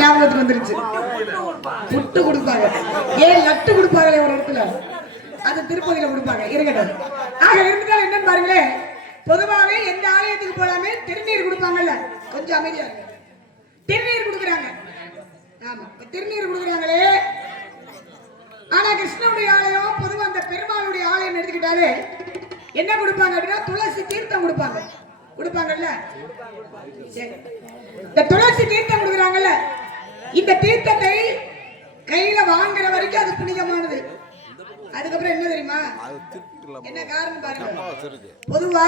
ஞாபகத்துக்கு வந்துருச்சு. புட்டு கொடுத்தாங்க. ஏன் லட்டு கொடுப்பாங்களே ஒரு இடத்துல? அது திருப்பதியில கொடுப்பாங்க. இருக்கட்டும். ஆக இருந்தாலும் என்னன்னு பாருங்களேன் பொதுவாகவே எந்த ஆலயத்துக்கு போலாமே திருநீர் கொடுப்பாங்கல்ல. கொஞ்சம் அமைதியா இருக்கு திருநீர் கொடுக்குறாங்க. ஆமா திருநீர் கொடுக்குறாங்களே. ஆனா கிருஷ்ணனுடைய ஆலயம் பொதுவா அந்த பெருமாளுடைய ஆலயம் எடுத்துக்கிட்டாலே என்ன கொடுப்பாங்க அப்படின்னா துளசி தீர்த்தம் கொடுப்பாங்க. கொடுப்பாங்கல்ல. இந்த துளசி தீர்த்தம் கொடுக்குறாங்கல்ல? இந்த தீர்த்தத்தை கையில வாங்குற வரைக்கும் அது புனிதமானது. அதுக்கப்புறம் என்ன தெரியுமா? என்ன காரணம் பாருங்க. பொதுவா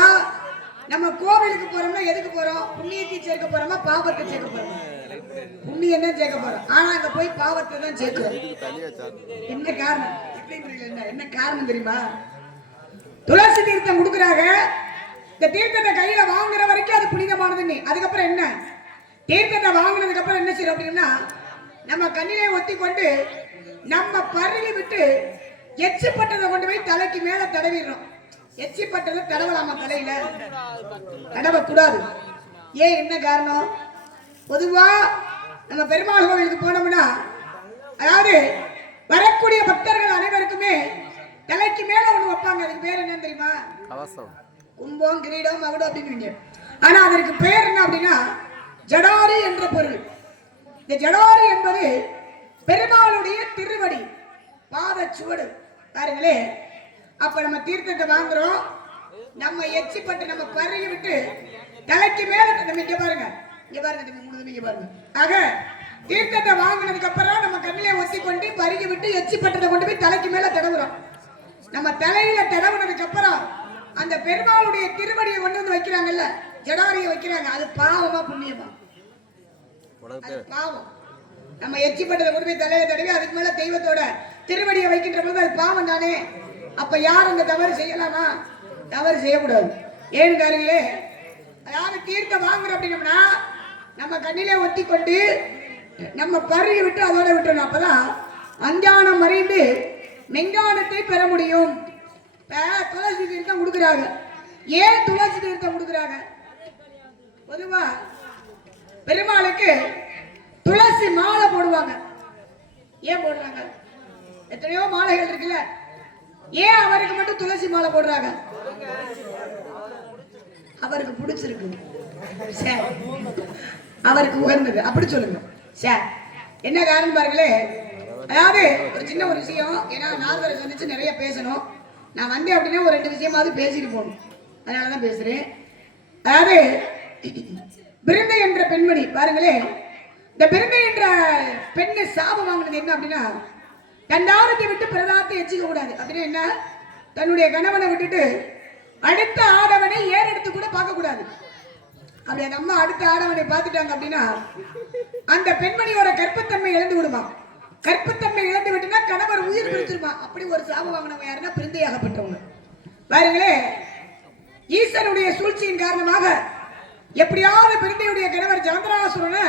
நம்ம கோவிலுக்கு போறோம்னா எதுக்கு போறோம்? புண்ணியத்தை சேர்க்க போறோமா? பாவத்தை சேர்க்க போறோம்? புண்ணியம் தான் சேர்க்க போறோம். ஆனா அங்க போய் பாவத்தை தான் சேர்க்கிறோம் என்ன காரணம்? என்ன காரணம் தெரியுமா? துளசி தீர்த்தம் கொடுக்குறாங்க. இந்த தீர்த்தத்தை கையில வாங்குற வரைக்கும் அது புனிதமானது நீ அதுக்கப்புறம் என்ன? தீர்த்தத்தை வாங்கினதுக்கு அப்புறம் என்ன செய்யறோம் அப்படின்னா நம்ம கண்ணிலே ஒத்தி கொண்டு நம்ம பருகி விட்டு எச்சிப்பட்டதை கொண்டு போய் தலைக்கு மேல தடவிடுறோம். எச்சி பட்டதை தடவலாமா தலையில? தடவ கூடாது ஏன் என்ன காரணம்? பொதுவா நம்ம பெருமாள் கோவிலுக்கு போனோம்னா அதாவது வரக்கூடிய பக்தர்கள் அனைவருக்குமே தலைக்கு மேல ஒண்ணு வைப்பாங்க. அதுக்கு பேர் என்ன தெரியுமா? கவசம். கும்பம் கிரீடம் மகுடம் அப்படின்னு ஆனா அதற்கு பேர் என்ன அப்படின்னா ஜடாரி என்ற பொருள். இந்த ஜடாரி என்பது பெருமாளுடைய திருவடி பாத சுவடு. பாருங்களே அப்ப நம்ம தீர்த்தத்தை வாங்குறோம். நம்ம எச்சிப்பட்டு நம்ம பருகி விட்டு தலைக்கு மேல நம்ம இங்க பாருங்க. இங்க பாருங்க நீங்க மூணு தம்பி இங்க பாருங்க. ஆக தீர்த்தத்தை வாங்கினதுக்கு அப்புறம் நம்ம கண்ணிலே ஒத்தி கொண்டு பருகி விட்டு எச்சிப்பட்டதை கொண்டு போய் தலைக்கு மேல தடவுறோம். நம்ம தலையில தடவுனதுக்கு அப்புறம் அந்த பெருமாளுடைய திருவடியை கொண்டு வந்து வைக்கிறாங்கல்ல ஜடாரியை வைக்கிறாங்க. அது பாவமா புண்ணியமா? பாவம். நம்ம எச்சி பட்டதை கொண்டு போய் தலையில தடவி அதுக்கு மேல தெய்வத்தோட திருவடியை வைக்கின்ற பொழுது அது பாவம் தானே? அப்ப யார் அந்த தவறு செய்யலாமா? தவறு செய்யக்கூடாது. ஏன்னு பாருங்களே அதாவது தீர்த்தம் வாங்குறோம் அப்படின்னம்னா நம்ம கண்ணிலே ஒத்தி கொண்டு நம்ம பருகி விட்டு அதோட விட்டுறணும். அப்பதான் அஞ்ஞானம் மறைந்து மெஞ்ஞானத்தை பெற முடியும். துளசி தீர்த்தம் கொடுக்குறாங்க. ஏன் துளசி தீர்த்தம் கொடுக்குறாங்க? பொதுவா பெருமாளுக்கு துளசி மாலை போடுவாங்க. ஏன் போடுறாங்க? எத்தனையோ மாலைகள் இருக்குல்ல. ஏன் அவருக்கு மட்டும் துளசி மாலை போடுறாங்க? அவருக்கு பிடிச்சிருக்கு. சார் அவருக்கு உகந்தது. அப்படி சொல்லுங்க. சார் என்ன காரணம் பாருங்களே. அதாவது ஒரு சின்ன ஒரு விஷயம். ஏன்னா நால்வரை சந்திச்சு நிறைய பேசணும். நான் வந்தேன் அப்படின்னா ஒரு ரெண்டு விஷயமாவது பேசிட்டு போகணும். அதனால தான் பேசுகிறேன் அதாவது பிருந்தை என்ற பெண்மணி பாருங்களேன். இந்த பிருந்தை என்ற பெண்ணு சாபம் வாங்கினது என்ன அப்படின்னா தண்டாரத்தை விட்டு பிரதாத்தை எச்சிக்க கூடாது. அப்படின்னா என்ன? தன்னுடைய கணவனை விட்டுட்டு அடுத்த ஆடவனை ஏறெடுத்து கூட பார்க்கக்கூடாது அப்படி அந்த அம்மா அடுத்த ஆடவனை பார்த்துட்டாங்க அப்படின்னா அந்த பெண்மணியோட கற்பத்தன்மை இழந்து விடுமா? கற்பத்தன்மை இழந்து விட்டுனா கணவர் உயிர் பிடிச்சிருமா? அப்படி ஒரு சாபம் வாங்கினவங்க யாருன்னா பிரிந்தையாகப்பட்டவங்க. பாருங்களே ஈசனுடைய சூழ்ச்சியின் காரணமாக எப்படியாவது பிரிந்தையுடைய கணவர் ஜலந்தராசுரனை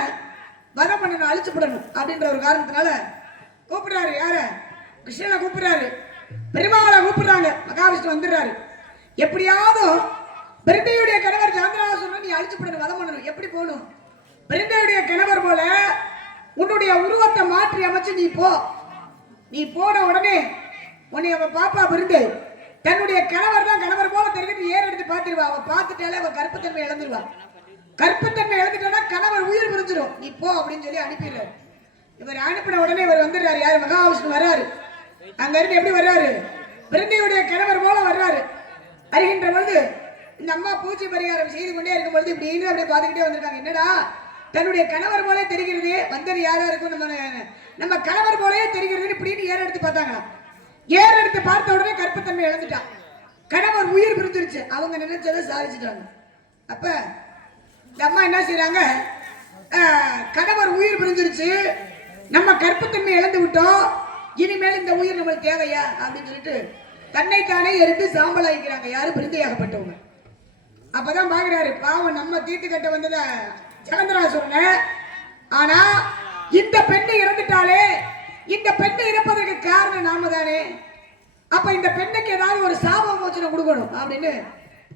வதம் பண்ணணும் அழிச்சுப்படணும் அப்படின்ற ஒரு காரணத்தினால கூப்பிடுறாரு. யார? கிருஷ்ணனை கூப்பிடுறாரு. பெருமாளை கூப்பிடுறாங்க. மகாவிஷ்ணு வந்துடுறாரு. எப்படியாவது பிரிந்தையுடைய கணவர் ஜலந்தராசுரனை நீ அழிச்சுப்படணும் வதம் பண்ணணும். எப்படி போகணும்? பிரிந்தையுடைய கணவர் போல உன்னுடைய உருவத்தை மாற்றி அமைச்சு நீ போ. நீ போன உடனே உன்னை அவ பாப்பா விருந்து. தன்னுடைய கணவர் தான் கணவர் போல தெரிஞ்சு ஏற எடுத்து பார்த்துருவா அவ பார்த்துட்டாலே அவ கற்பத்தன்மை இழந்துருவா. கற்பத்தன்மை இழந்துட்டானா கணவர் உயிர் பிரிஞ்சிடும் நீ போ அப்படின்னு சொல்லி அனுப்பிடுறாரு. இவர் அனுப்பின உடனே இவர் வந்துடுறாரு. யாரு? மகாவிஷ்ணு வர்றாரு. அங்க இருந்து எப்படி வர்றாரு? பிறந்தையுடைய கணவர் போல வர்றாரு. வருகின்ற பொழுது இந்த அம்மா பூச்சி பரிகாரம் செய்து கொண்டே இருக்கும் பொழுது இப்படின்னு அப்படியே பார்த்துக்கிட்டே வந்திருக்காங்க. என்னடா? தன்னுடைய கணவர் போலே தெரிகிறது வந்தது யாரா இருக்கும் நம்ம நம்ம கணவர் போலே தெரிகிறது இப்படின்னு ஏற எடுத்து பார்த்தாங்க. ஏற எடுத்து பார்த்த உடனே கற்பத்தன்மை இழந்துட்டான் கணவர் உயிர் பிரிஞ்சிருச்சு. அவங்க நினைச்சதை சாதிச்சுட்டாங்க. அப்ப இந்த அம்மா என்ன செய்யறாங்க கணவர் உயிர் பிரிஞ்சிருச்சு. நம்ம கற்பத்தன்மை இழந்து விட்டோம். இனிமேல் இந்த உயிர் நம்மளுக்கு தேவையா? அப்படின்னு சொல்லிட்டு தன்னைத்தானே எரித்து சாம்பல் யாரும் பிரிந்தையாகப்பட்டவங்க அப்பதான் பாக்குறாரு. பாவம் நம்ம தீர்த்து கட்ட வந்ததை ஜலந்தராசுரன ஆனா இந்த பெண்ணு இறந்துட்டாலே இந்த பெண்ணு இறப்பதற்கு காரணம் நாம தானே அப்ப இந்த பெண்ணுக்கு ஏதாவது ஒரு சாப மோச்சனை கொடுக்கணும் அப்படின்னு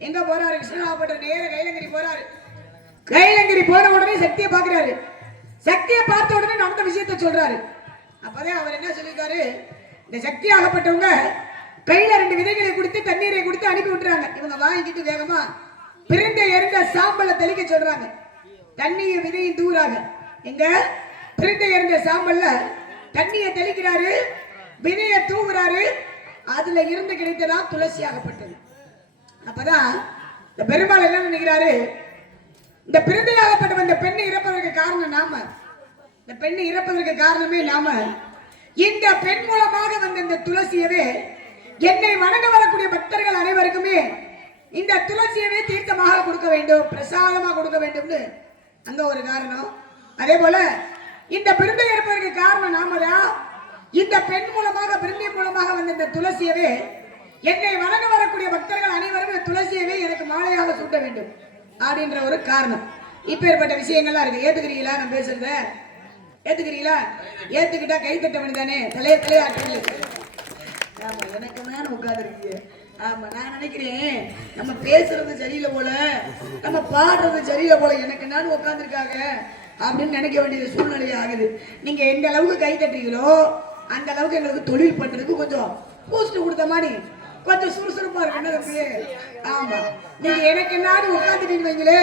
எங்க போறாரு? கிருஷ்ணராவப்பட்ட நேர கைலங்கிரி போறாரு. கைலங்கிரி போன உடனே சக்தியை பாக்குறாரு சக்தியை பார்த்த உடனே நடந்த விஷயத்த சொல்றாரு. அப்பதான் அவர் என்ன சொல்லியிருக்காரு? இந்த சக்தி ஆகப்பட்டவங்க கையில ரெண்டு விதைகளை கொடுத்து தண்ணீரை கொடுத்து அனுப்பி விட்டுறாங்க. இவங்க வாங்கிட்டு வேகமா பிறந்த எரிந்த சாம்பலை தெளிக்க சொல்றாங்க. தண்ணிய விதையும் தூராக எங்க? திருட்டு இருந்த சாம்பல்ல தண்ணியை தெளிக்கிறாரு விதையை தூவுறாரு. அதுல இருந்து கிடைத்ததா துளசி ஆகப்பட்டது. அப்பதான் இந்த பெருமாள் என்ன நினைக்கிறாரு? இந்த பிறந்தையாகப்பட்டவன் இந்த பெண்ணை இறப்பதற்கு காரணம் நாம. இந்த பெண்ணை இறப்பதற்கு காரணமே நாம. இந்த பெண் மூலமாக வந்த இந்த துளசியவே என்னை வணங்க வரக்கூடிய பக்தர்கள் அனைவருக்குமே இந்த துளசியவே தீர்த்தமாக கொடுக்க வேண்டும் பிரசாதமாக கொடுக்க வேண்டும்னு அந்த ஒரு காரணம். அதே போல இந்த பிறந்தை ஏற்பதற்கு காரணம் நாம தான் இந்த பெண் மூலமாக பிறந்தை மூலமாக வந்த இந்த துளசியவே என்னை வணங்க வரக்கூடிய பக்தர்கள் அனைவரும் துளசியவே எனக்கு மாலையாக சூட்ட வேண்டும் அப்படின்ற ஒரு காரணம். இப்பேற்பட்ட விஷயங்கள்லாம் இருக்கு. ஏத்துக்கிறீங்களா? நான் பேசுறத? ஏத்துக்கிறீங்களா? ஏத்துக்கிட்டா கை தட்ட வேண்டியதானே தலைய தலையாட்டு ஆமா எனக்கு மேல உட்காந்துருக்கீங்க ஆமா நான் நினைக்கிறேன். நம்ம பேசுறது சரியில்லை போல நம்ம பாடுறது சரியில்லை போல எனக்கு நான் உட்காந்துருக்காங்க அப்படின்னு நினைக்க வேண்டிய சூழ்நிலை ஆகுது. நீங்க எந்த அளவுக்கு கை தட்டுறீங்களோ அந்த அளவுக்கு எங்களுக்கு தொழில் பண்றதுக்கு கொஞ்சம் பூஸ்ட் கொடுத்த மாதிரி கொஞ்சம் சுறுசுறுப்பா இருக்கு என்ன ஆமா. நீங்க எனக்கு என்னாலும் உட்காந்துட்டீங்க வைங்களே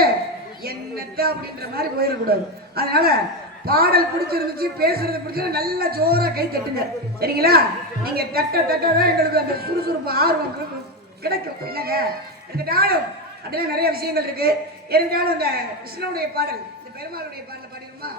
என்னத்த அப்படின்ற மாதிரி போயிடக்கூடாது. அதனால பாடல் பிடிச்சிருந்துச்சு பேசுறது பிடிச்சிருந்து நல்லா ஜோரா கை தட்டுங்க. சரிங்களா? நீங்க தட்ட தட்ட தான் எங்களுக்கு அந்த சுறுசுறுப்பு ஆர்வம் கிடைக்கும். என்னங்க இருந்தாலும் அப்படிலாம் நிறைய விஷயங்கள் இருக்கு. இருந்தாலும் இந்த கிருஷ்ணனுடைய பாடல் இந்த பெருமாளுடைய பாடல பாடிடுமா